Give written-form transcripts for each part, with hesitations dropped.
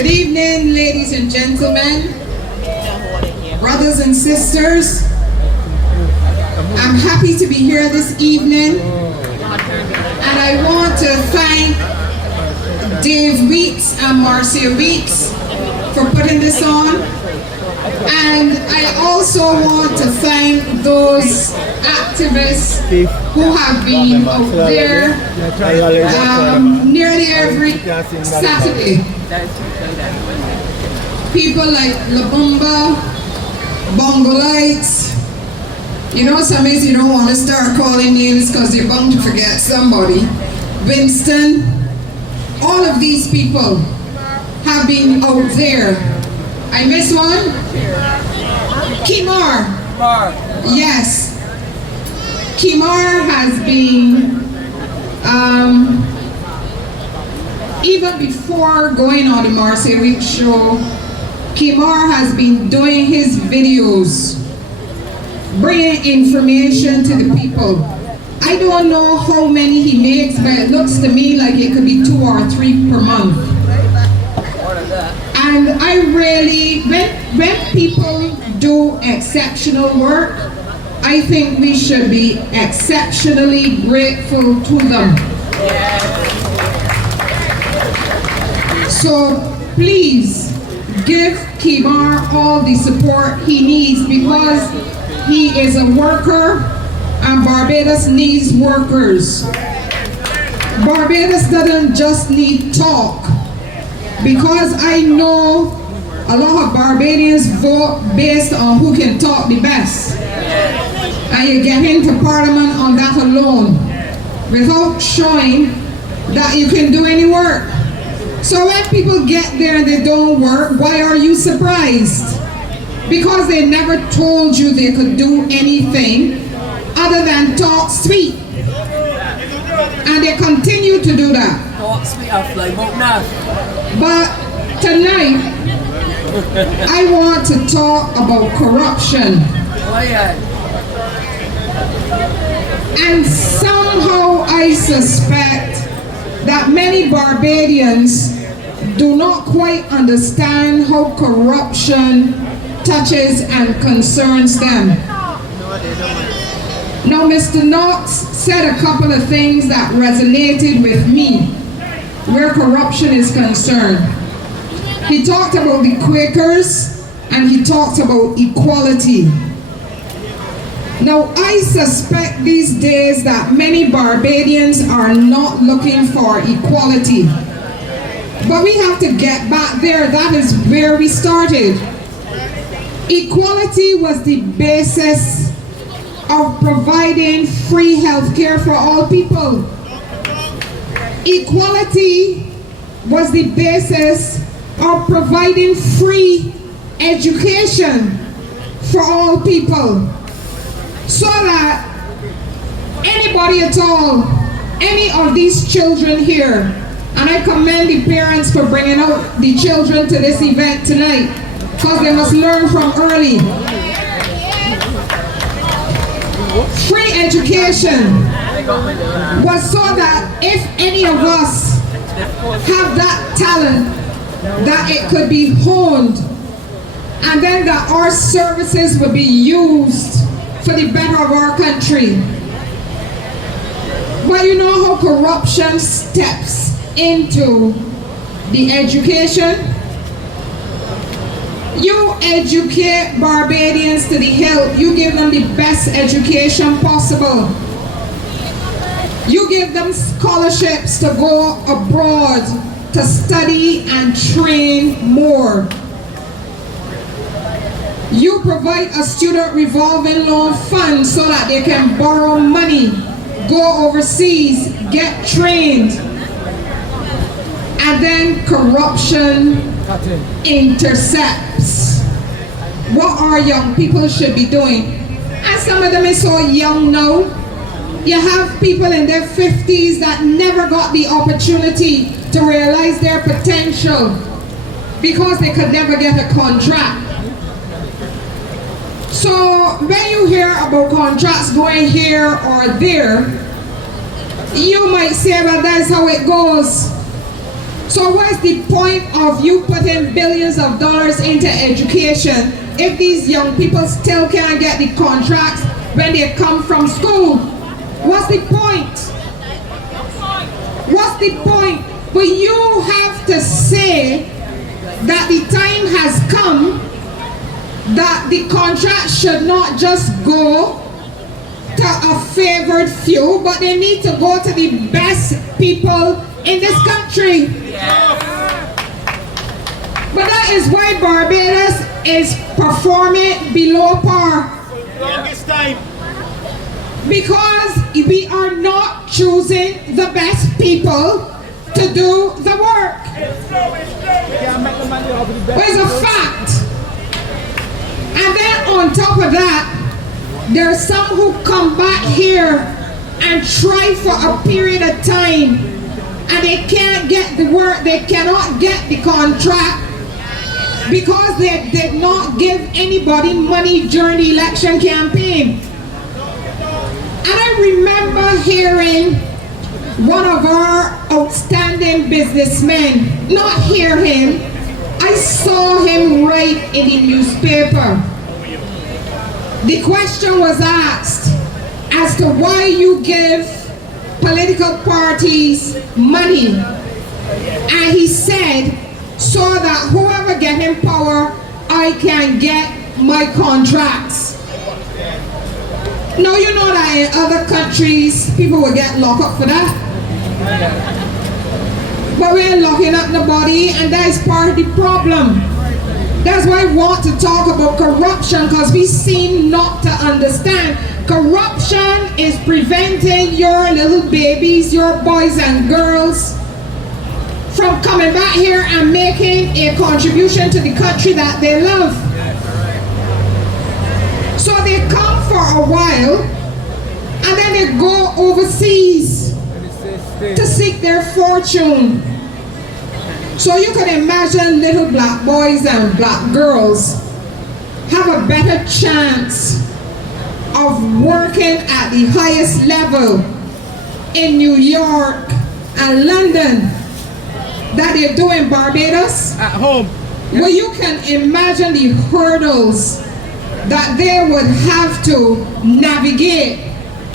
Good evening, ladies and gentlemen, brothers and sisters. I'm happy to be here this evening, and I want to thank Dave Weeks and Marcia Weeks for putting this on. And I also want to thank those activists who have been out there nearly every Saturday. People like Labumba, Bongolites. You know, some days you don't want to start calling names because you're bound to forget somebody. Winston, all of these people have been out there. I missed one? Kimar. Yes. Kimar has been, even before going on the Marcia Week show, Kimar has been doing his videos, bringing information to the people. I don't know how many he makes, but it looks to me like it could be 2 or 3 per month. And I really, when people do exceptional work, I think we should be exceptionally grateful to them. So please give Kimar all the support he needs, because he is a worker and Barbados needs workers. Barbados doesn't just need talk, because I know a lot of Barbadians vote based on who can talk the best. And you get into Parliament on that alone, without showing that you can do any work. So when people get there and they don't work, why are you surprised? Because they never told you they could do anything other than talk sweet. And they continue to do that. But tonight, I want to talk about corruption. And somehow I suspect that many Barbadians do not quite understand how corruption touches and concerns them. Now, Mr. Knox said a couple of things that resonated with me where corruption is concerned. He talked about the Quakers and he talked about equality. Now, I suspect these days that many Barbadians are not looking for equality. But we have to get back there. That is where we started. Equality was the basis of providing free health care for all people. Equality was the basis of providing free education for all people, so that anybody at all, any of these children here, and I commend the parents for bringing out the children to this event tonight, because they must learn from early. Free education was so that if any of us have that talent, that it could be honed, and then that our services would be used for the better of our country. But you know how corruption steps into the education? You educate Barbadians to the hilt. You give them the best education possible. You give them scholarships to go abroad to study and train more. You provide a student revolving loan fund so that they can borrow money, go overseas, get trained, and then corruption intercepts what our young people should be doing. And some of them are so young now. You have people in their 50s that never got the opportunity to realize their potential because they could never get a contract. So when you hear about contracts going here or there, you might say, well, that's how it goes. So what's the point of you putting billions of dollars into education if these young people still can't get the contracts when they come from school? What's the point? What's the point? But you have to say that the time has come that the contract should not just go to a favored few, but they need to go to the best people in this country. But that is why Barbados is performing below par. Longest time. Because we are not choosing the best people to do the work. But it's a fact. And then on top of that, there are some who come back here and try for a period of time and they can't get the work, they cannot get the contract because they did not give anybody money during the election campaign. And I remember hearing one of our outstanding businessmen, not hear him, I saw him write in the newspaper. The question was asked as to why you give political parties money. And he said, so that whoever get in power, I can get my contracts. Now you know that in other countries, people will get locked up for that. But we ain't locking up nobody, and that is part of the problem. That's why I want to talk about corruption, because we seem not to understand. Corruption is preventing your little babies, your boys and girls, from coming back here and making a contribution to the country that they love. So they come for a while, and then they go overseas to seek their fortune. So you can imagine little black boys and black girls have a better chance of working at the highest level in New York and London that they do in Barbados. At home. Well, you can imagine the hurdles that they would have to navigate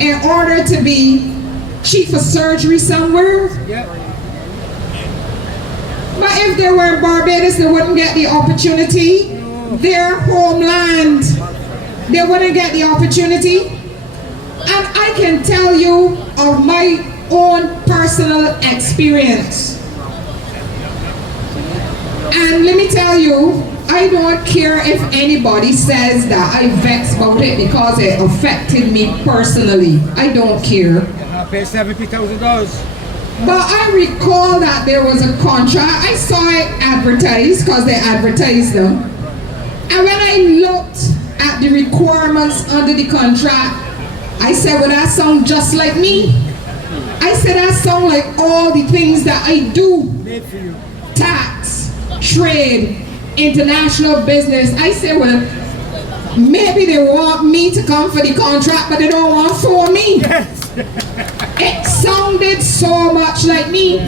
in order to be chief of surgery somewhere. Yep. But if they were in Barbados, they wouldn't get the opportunity. Their homeland, they wouldn't get the opportunity. And I can tell you of my own personal experience. And let me tell you, I don't care if anybody says that I vex about it because it affected me personally. I don't care. I paid $70,000. But I recall that there was a contract. I saw it advertised because they advertised them. And when I looked at the requirements under the contract, I said, well, that sounds just like me. I said, that sounds like all the things that I do. Tax, trade, international business. I said, well, maybe they want me to come for the contract, but they don't want for me. It sounded so much like me.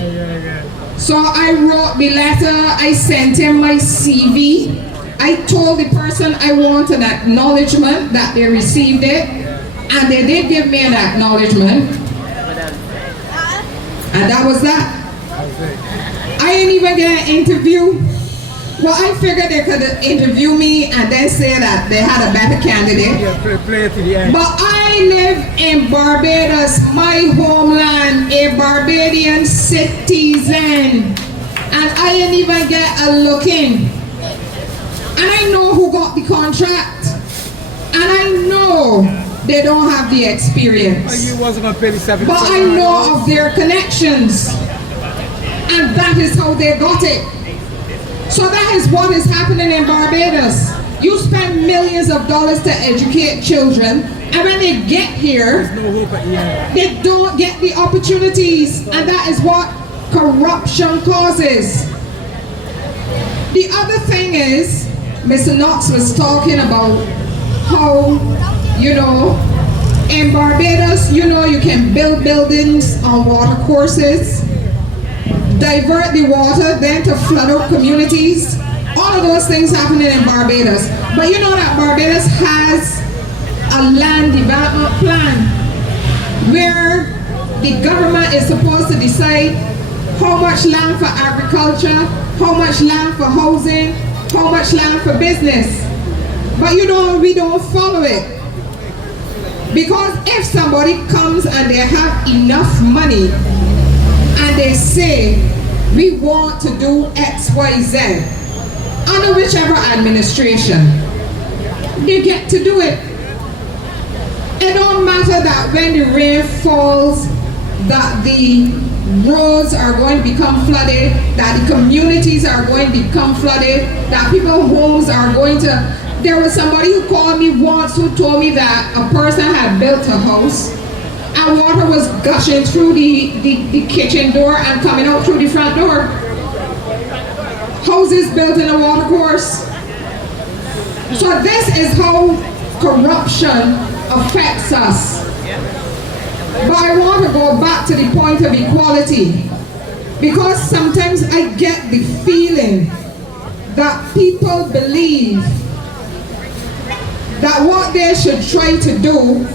So I wrote the letter, I sent him my CV. I told the person I want an acknowledgement that they received it, and they did give me an acknowledgement. And that was that. I didn't even get an interview. Well, I figured they could interview me and then say that they had a better candidate. Play to the end. But I live in Barbados, my homeland, a Barbadian citizen. And I didn't even get a look in. And I know who got the contract. And I know they don't have the experience. You wasn't going to pay the $70,000. But I know of their connections. And that is how they got it. So that is what is happening in Barbados. You spend millions of dollars to educate children, and when they get here, they don't get the opportunities, and that is what corruption causes. The other thing is, Mr. Knox was talking about how, you know, in Barbados, you know, you can build buildings on water courses. divert the water, then to flood out communities. All of those things happening in Barbados. But you know that Barbados has a land development plan where the government is supposed to decide how much land for agriculture, how much land for housing, how much land for business. But we don't follow it. Because if somebody comes and they have enough money and they say, we want to do X, Y, Z, under whichever administration, they get to do it. It don't matter that when the rain falls, that the roads are going to become flooded, that the communities are going to become flooded, that people's homes are going to... There was somebody who called me once who told me that a person had built a house and water was gushing through the kitchen door and coming out through the front door. Houses built in a water course. So this is how corruption affects us. But I want to go back to the point of equality, because sometimes I get the feeling that people believe that what they should try to do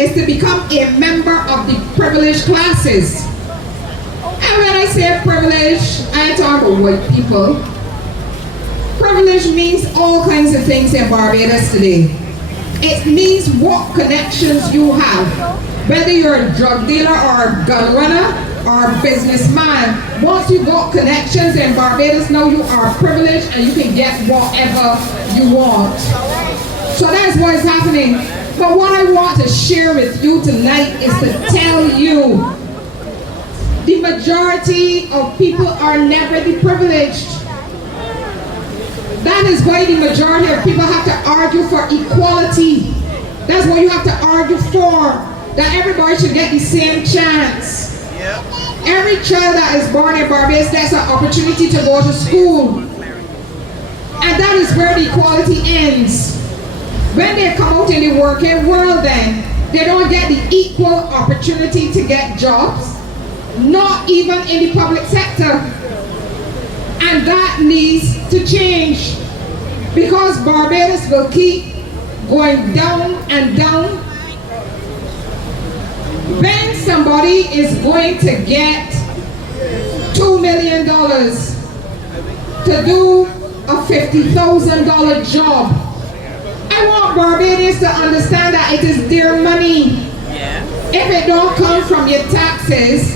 is to become a member of the privileged classes. And when I say privilege, I ain't talking about white people. Privilege means all kinds of things in Barbados today. It means what connections you have. Whether you're a drug dealer or a gun runner or a businessman, once you got connections in Barbados, now you are privileged and you can get whatever you want. So that's what is happening. But what I want to share with you tonight is to tell you the majority of people are never the privileged. That is why the majority of people have to argue for equality. That's what you have to argue for, that everybody should get the same chance. Every child that is born in Barbados gets an opportunity to go to school. And that is where the equality ends. When they come out in the working world, then they don't get the equal opportunity to get jobs, not even in the public sector. And that needs to change, because Barbados will keep going down and down. When somebody is going to get $2 million to do a $50,000 job, I want Barbadians to understand that it is their money. If it don't come from your taxes,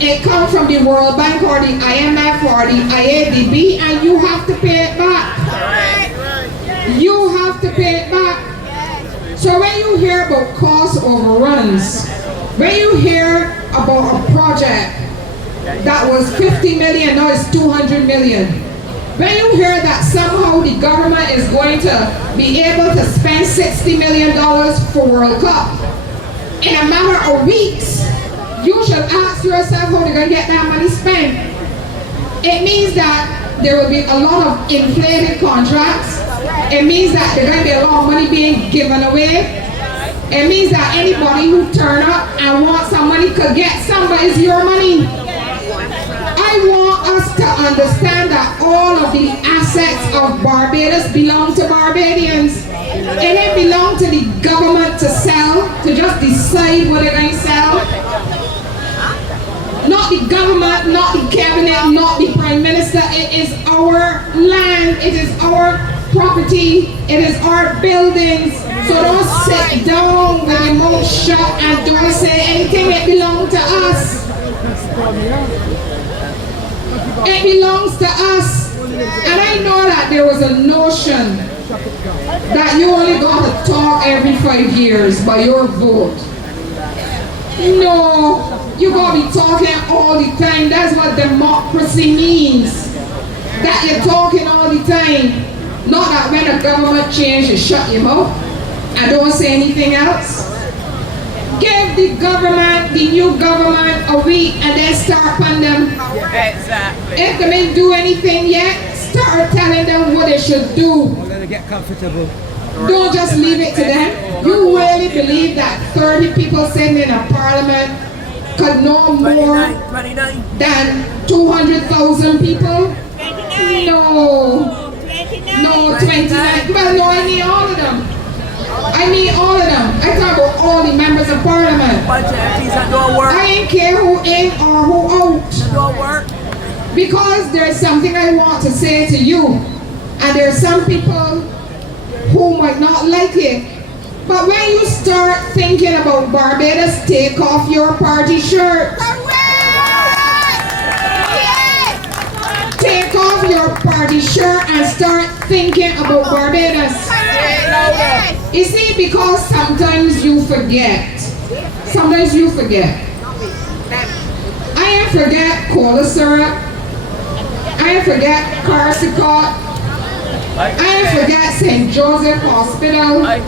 it comes from the World Bank or the IMF or the IADB, and you have to pay it back. You have to pay it back. So when you hear about cost overruns, when you hear about a project that was 50 million, now it's 200 million, when you hear that somehow the government is going to be able to spend $60 million for World Cup in a matter of weeks, you should ask yourself how they're going to get that money spent. It means that there will be a lot of inflated contracts. It means that there's going to be a lot of money being given away. It means that anybody who turn up and wants some money could get some, but it's your money. I want us to understand that all of the assets of Barbados belong to Barbadians. And it belongs to the government to sell, to just decide what they're going to sell. Not the government, not the cabinet, not the prime minister. It is our land, it is our property, it is our buildings. So don't sit down with your mouth shut and don't say anything. It belongs to us. It belongs to us. And I know that there was a notion that you only got to talk every 5 years by your vote. No, you got to be talking all the time. That's what democracy means. That you're talking all the time. Not that when the government changes, you shut your mouth and don't say anything else. Give the government, the new government, a week and then start on them. Exactly. If they didn't do anything yet, start telling them what they should do. Let it get comfortable. Don't just leave it to them. You really believe that 30 people sitting in a parliament could know more 29. than 200,000 people? No. No, 29. Well, no, I need all of them. I need all of them. I talk about all the members of parliament. Bunch of MPs that don't work. I ain't care who in or who out. Don't work. Because there's something I want to say to you. And there's some people who might not like it. But when you start thinking about Barbados, take off your party shirt. Take off your party shirt and start thinking about Barbados. You see, because sometimes you forget. Sometimes you forget. I ain't forget cola syrup. I ain't forget Carsicot. I ain't forget St. Joseph Hospital. I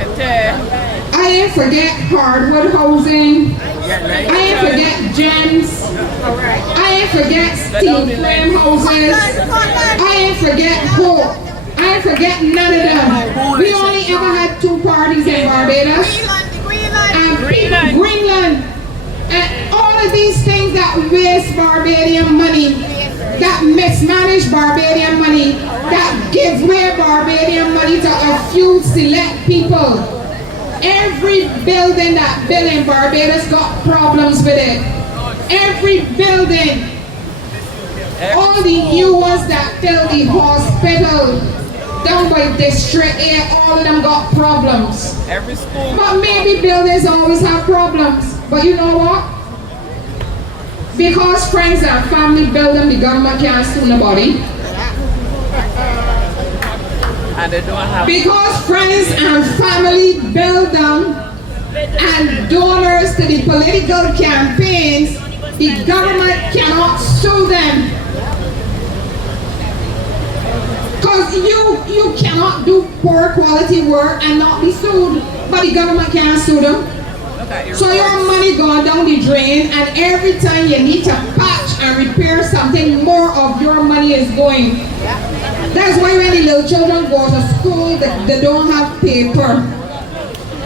ain't forget hardwood housing. I ain't forget gems. I ain't forget steel frame houses. I ain't forget hope. I ain't forget none of them. We only ever had 2 parties in Barbados. And Greenland. And all of these things that waste Barbadian money, that mismanage Barbadian money, that give away Barbadian money to a few select people. Every building that built in Barbados got problems with it. Every building. All the new ones that fill the hospital down by District A, all of them got problems. Every school. But maybe buildings always have problems. But you know what? Because friends and family build them, the government can't sue nobody. And they don't have. Because friends and family build them, and donors to the political campaigns, the government cannot sue them. Because you cannot do poor quality work and not be sued, but the government can't sue them. So your money gone down the drain, and every time you need to patch and repair something, more of your money is going. That's why when the little children go to school, they don't have paper.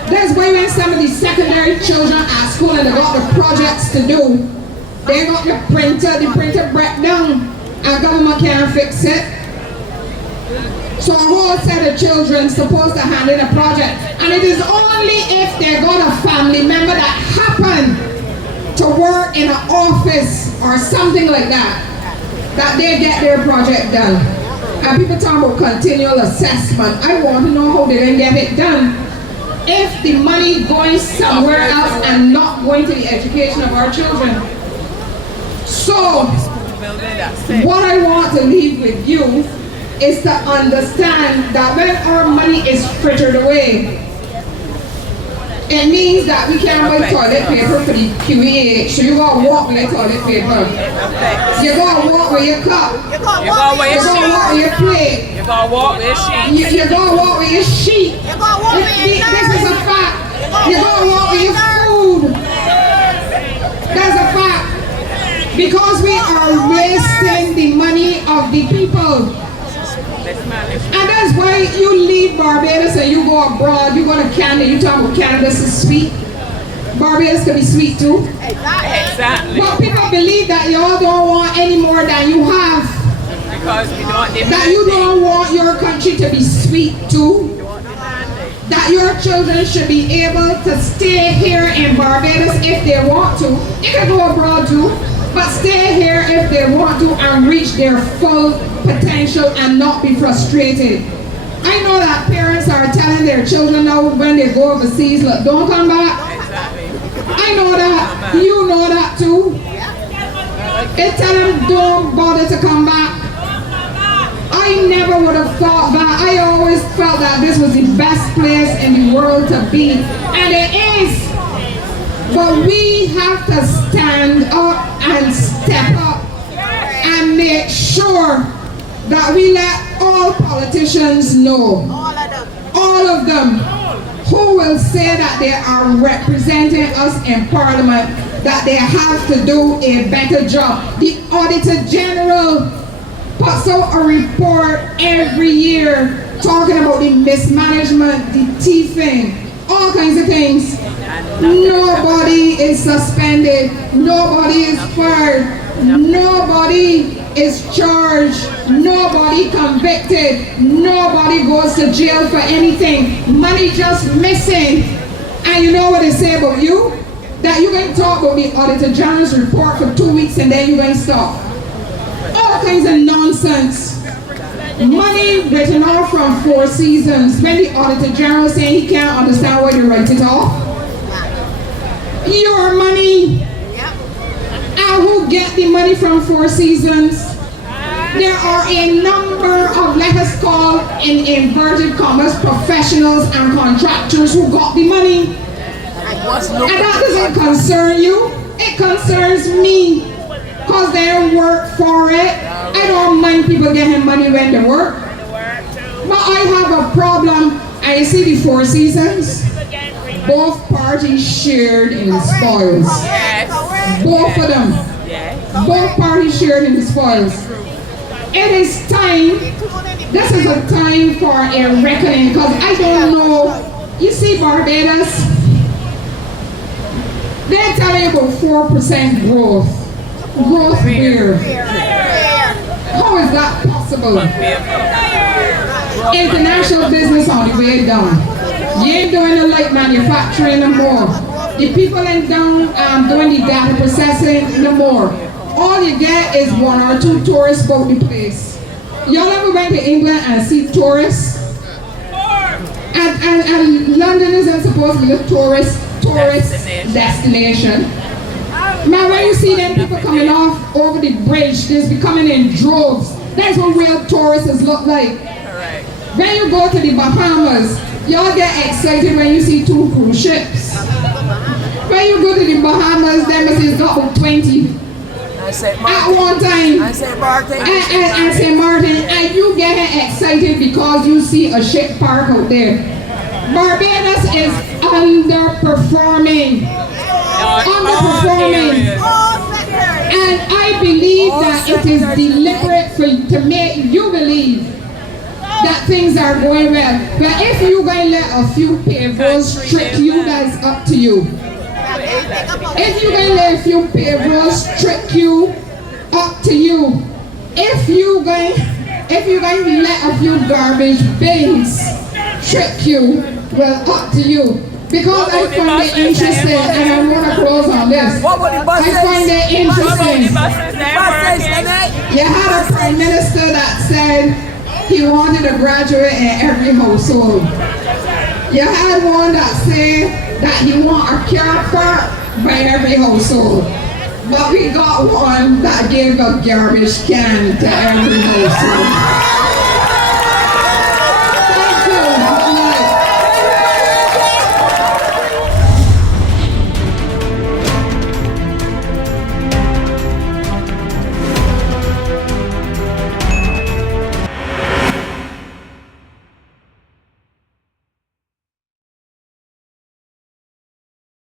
That's why when some of the secondary children at school and they got the projects to do, they got the printer break down, and government can't fix it. So a whole set of children supposed to handle the project, and it is only if they got a family member that happen to work in an office or something like that, that they get their project done. And people talk about continual assessment. I want to know how they didn't get it done. If the money going somewhere else and not going to the education of our children. So, what I want to leave with you is to understand that when our money is frittered away, it means that we can't buy toilet paper for the QEH. So you gotta walk with your toilet paper. You gotta walk with your cup. You gotta walk with your plate. You gotta walk with your sheet. You gotta walk with your sheet. This is a fact. You gotta walk with your food. That's a fact. Because we are wasting the money of the people. And that's why you leave Barbados and you go abroad, you go to Canada, you talk about Canada is sweet. Barbados can be sweet too. Exactly. But people believe that y'all don't want any more than you have. Because we don't demand. That you don't want your country to be sweet too. That your children should be able to stay here in Barbados if they want to. They can go abroad too. But stay here if they want to and reach their full potential and not be frustrated. I know that parents are telling their children now when they go overseas, look, don't come back. I know that. You know that too. They tell them don't bother to come back. I never would have thought that. I always felt that this was the best place in the world to be. And it is. But we have to stand up and step up and make sure that we let all politicians know, all of them, who will say that they are representing us in Parliament, that they have to do a better job. The Auditor General puts out a report every year talking about the mismanagement, the thieving, all kinds of things. Nobody is suspended. Nobody is fired. Nobody is charged. Nobody convicted. Nobody goes to jail for anything. Money just missing. And you know what they say about you? That you can talk about the Auditor General's report for 2 weeks and then you can stop. All kinds of nonsense. Money written off from 4 Seasons. When the Auditor General saying he can't understand why they write it off. Your money. And who get the money from 4 Seasons? There are a number of, let us call in inverted commas, professionals and contractors who got the money. And that doesn't concern you. It concerns me. Because they work for it. I don't mind people getting money when they work. But I have a problem. I see the 4 Seasons. Both parties shared in the spoils. Both of them. Both parties shared in the spoils. It is time. This is a time for a reckoning. Because I don't know. You see Barbados? They're telling you about 4% growth. Growth where? How is that possible? International business on the way down. You ain't doing the light manufacturing no more. The people in down doing the data processing no more. All you get is 1 or 2 tourists about the place. Y'all ever went to England and see tourists? And London isn't supposed to be a tourist destination. Man, when you see them people coming off over the bridge, they're becoming in droves. That's what real tourists look like. When you go to the Bahamas, y'all get excited when you see 2 cruise ships. When you go to the Bahamas, them is got 20 at one time. And St. Martin, and you get excited because you see a ship park out there. Barbados is underperforming. And I believe that it is deliberate to make you believe that things are going well. But if you're going to let a few payrolls trick you, that's up to you. If you're going to let a few payrolls trick you, up to you. If you're going to let a few garbage bins trick you, well, up to you. Because I find it interesting, and I want to close on this. I find it interesting. You had a prime minister that said he wanted a graduate in every household. You had one that said that he want a car park by every household. But we got one that gave a garbage can to every household.